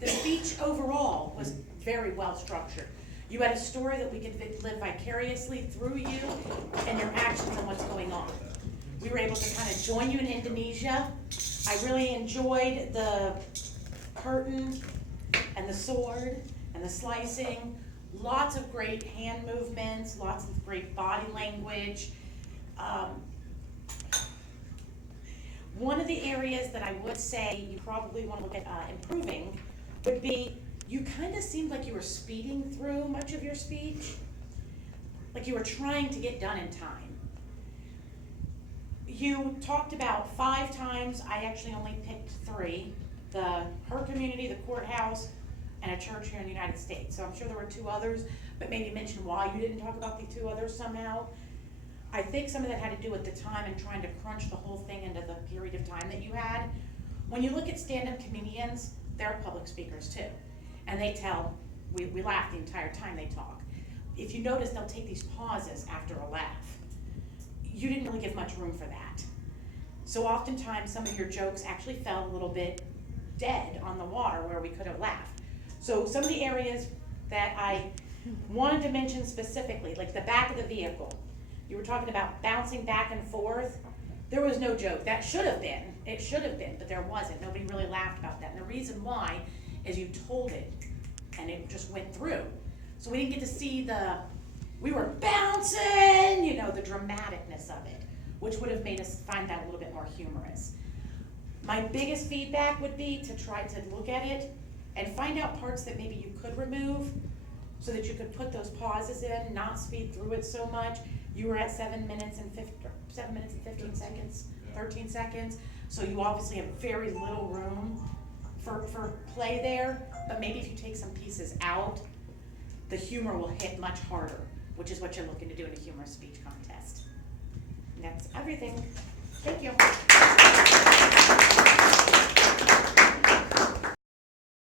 The speech overall was very well structured. You had a story that we could live vicariously through you and your actions and what's going on. We were able to kind of join you in Indonesia. I really enjoyed the curtain and the sword and the slicing. Lots of great hand movements, lots of great body language. One of the areas that I would say you probably want to look at improving would be, you kind of seemed like you were speeding through much of your speech, like you were trying to get done in time. You talked about 5 times, I actually only picked 3, her community, the courthouse, and a church here in the United States. So I'm sure there were 2 others, but maybe mention why you didn't talk about the 2 others somehow. I think some of that had to do with the time and trying to crunch the whole thing into the period of time that you had. When you look at stand-up comedians, they're public speakers too. And they we laugh the entire time they talk. If you notice, they'll take these pauses after a laugh. You didn't really give much room for that. So oftentimes some of your jokes actually fell a little bit dead on the water where we could have laughed. So some of the areas that I wanted to mention specifically, like the back of the vehicle, you were talking about bouncing back and forth. There was no joke. That should have been. It should have been, but there wasn't. Nobody really laughed about that. And the reason why is you told it and it just went through. So we didn't get to see we were bouncing, the dramaticness of it, which would have made us find that a little bit more humorous. My biggest feedback would be to try to look at it and find out parts that maybe you could remove so that you could put those pauses in, not speed through it so much. You were at 7 minutes and 15 seconds, 13 seconds. So you obviously have very little room for play there, but maybe if you take some pieces out, the humor will hit much harder, which is what you're looking to do in a humorous speech contest. And that's everything. Thank you.